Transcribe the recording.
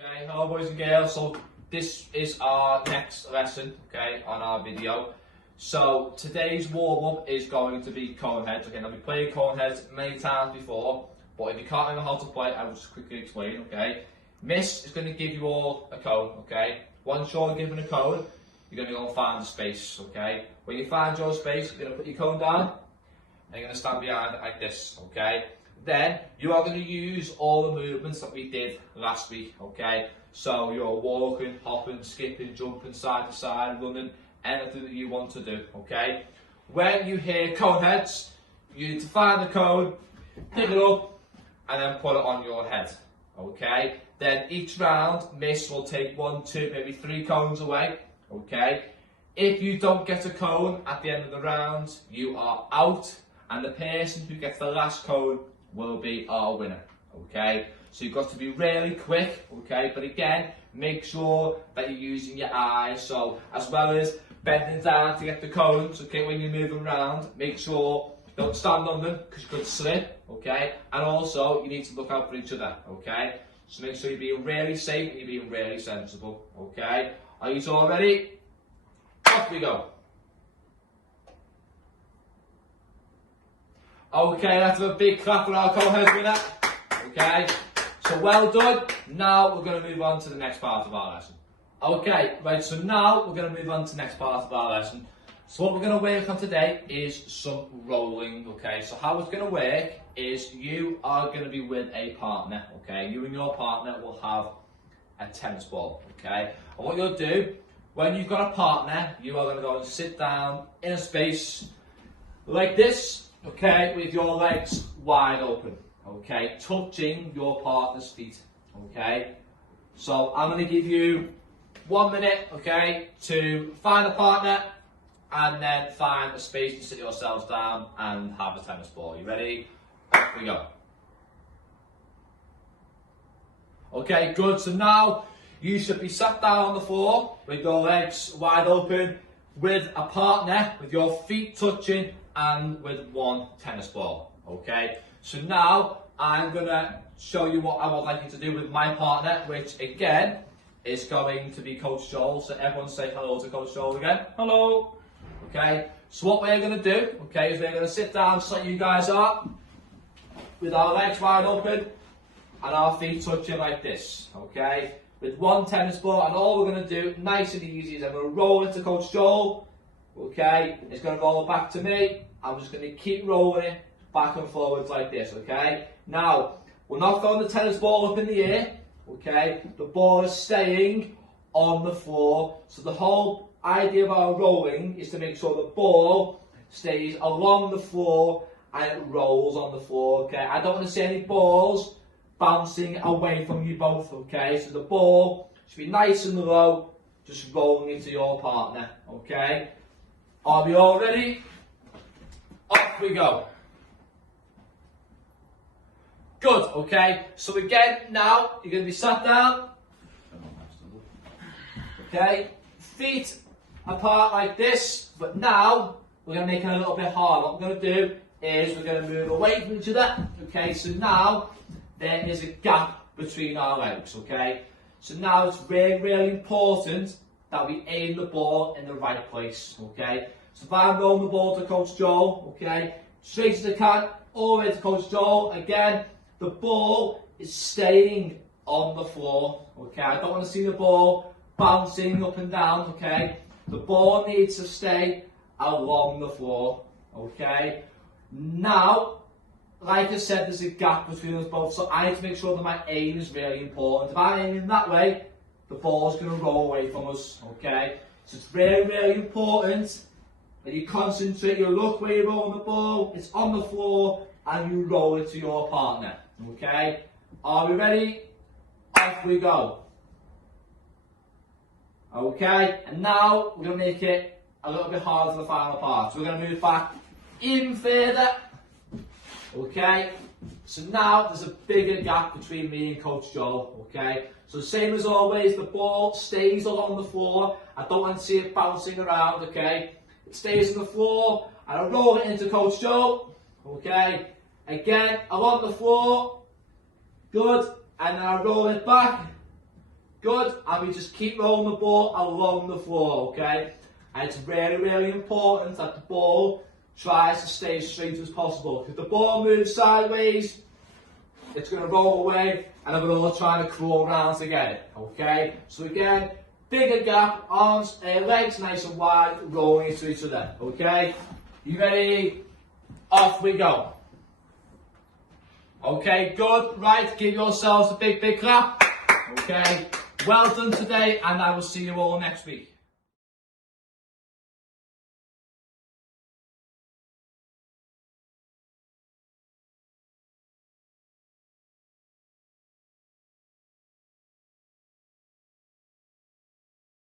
Okay, hello boys and girls. So this is our next lesson, okay, on our video. So today's warm-up is going to be cone heads. Okay, now we played cone heads many times before, but if you can't remember how to play, I will just quickly explain, okay. Miss is going to give you all a cone, okay. Once you're given a cone, you're going to go and find a space, okay. When you find your space, you're going to put your cone down, and you're going to stand behind it like this, okay. Then you are going to use all the movements that we did last week, okay? So you're walking, hopping, skipping, jumping side to side, running, anything that you want to do, okay? When you hear cone heads, you need to find the cone, pick it up, and then put it on your head, okay? Then each round, Miss will take 1, 2, maybe 3 cones away, okay? If you don't get a cone at the end of the round, you are out, and the person who gets the last cone will be our winner, okay? So you've got to be really quick, okay? But again, make sure that you're using your eyes. So as well as bending down to get the cones, okay, when you're moving around, make sure you don't stand on them because you could slip, okay? And also, you need to look out for each other, okay? So make sure you're being really safe and you're being really sensible, okay? Are you all ready? Off we go. Okay, let's have a big clap for our co-host winner. Okay, so well done. Now we're going to move on to the next part of our lesson. Okay, right, so now we're going to move on to the next part of our lesson. So what we're going to work on today is some rolling, okay? So how it's going to work is you are going to be with a partner, okay? You and your partner will have a tennis ball, okay? And what you'll do, when you've got a partner, you are going to go and sit down in a space like this, okay, with your legs wide open, okay, touching your partner's feet, okay. So I'm going to give you 1 minute, okay, to find a partner and then find a space to sit yourselves down and have a tennis ball. You ready? Off we go. Okay, good. So now you should be sat down on the floor with your legs wide open with a partner, with your feet touching and with 1 tennis ball, okay? So now I'm gonna show you what I would like you to do with my partner, which again is going to be Coach Joel. So everyone say hello to Coach Joel again. Hello. Okay, so what we're gonna do, okay, is we're gonna sit down just like you guys are, with our legs wide open and our feet touching like this, okay? With 1 tennis ball, and all we're gonna do, nice and easy, is I'm gonna roll it to Coach Joel, okay? It's gonna roll back to me. I'm just going to keep rolling it back and forwards like this, okay? Now, we're not throwing the tennis ball up in the air, okay? The ball is staying on the floor. So the whole idea of our rolling is to make sure the ball stays along the floor and it rolls on the floor, okay? I don't want to see any balls bouncing away from you both, okay? So the ball should be nice and low, just rolling into your partner, okay? Are we all ready? Off we go. Good, okay. So again, now you're going to be sat down. Okay, feet apart like this, but now we're going to make it a little bit harder. What we're going to do is we're going to move away from each other. Okay, so now there is a gap between our legs, okay. So now it's really, really important that we aim the ball in the right place, okay. So if I'm rolling the ball to Coach Joel, okay, straight as I can, all the way to Coach Joel, again, the ball is staying on the floor, okay, I don't want to see the ball bouncing up and down, okay, the ball needs to stay along the floor, okay. Now, like I said, there's a gap between us both, so I need to make sure that my aim is really important. If I'm aiming that way, the ball's going to roll away from us, okay, so it's really, really important. And you concentrate, you look where you're rolling the ball, it's on the floor, and you roll it to your partner, okay? Are we ready? Off we go. Okay, and now we're going to make it a little bit harder for the final part. So we're going to move back even further, okay? So now there's a bigger gap between me and Coach Joel, okay? So same as always, the ball stays along the floor. I don't want to see it bouncing around, okay? It stays on the floor, and I roll it into Coach Joel, okay? Again, along the floor, good, and then I roll it back Good, and we just keep rolling the ball along the floor, okay? And it's really, really important that the ball tries to stay as straight as possible. If the ball moves sideways, it's going to roll away, and then we're all trying to crawl around to get it, okay? So again, bigger gap, arms, legs nice and wide, rolling into each other, okay? You ready? Off we go. Okay, good, right, give yourselves a big, big clap. Okay, well done today, and I will see you all next week.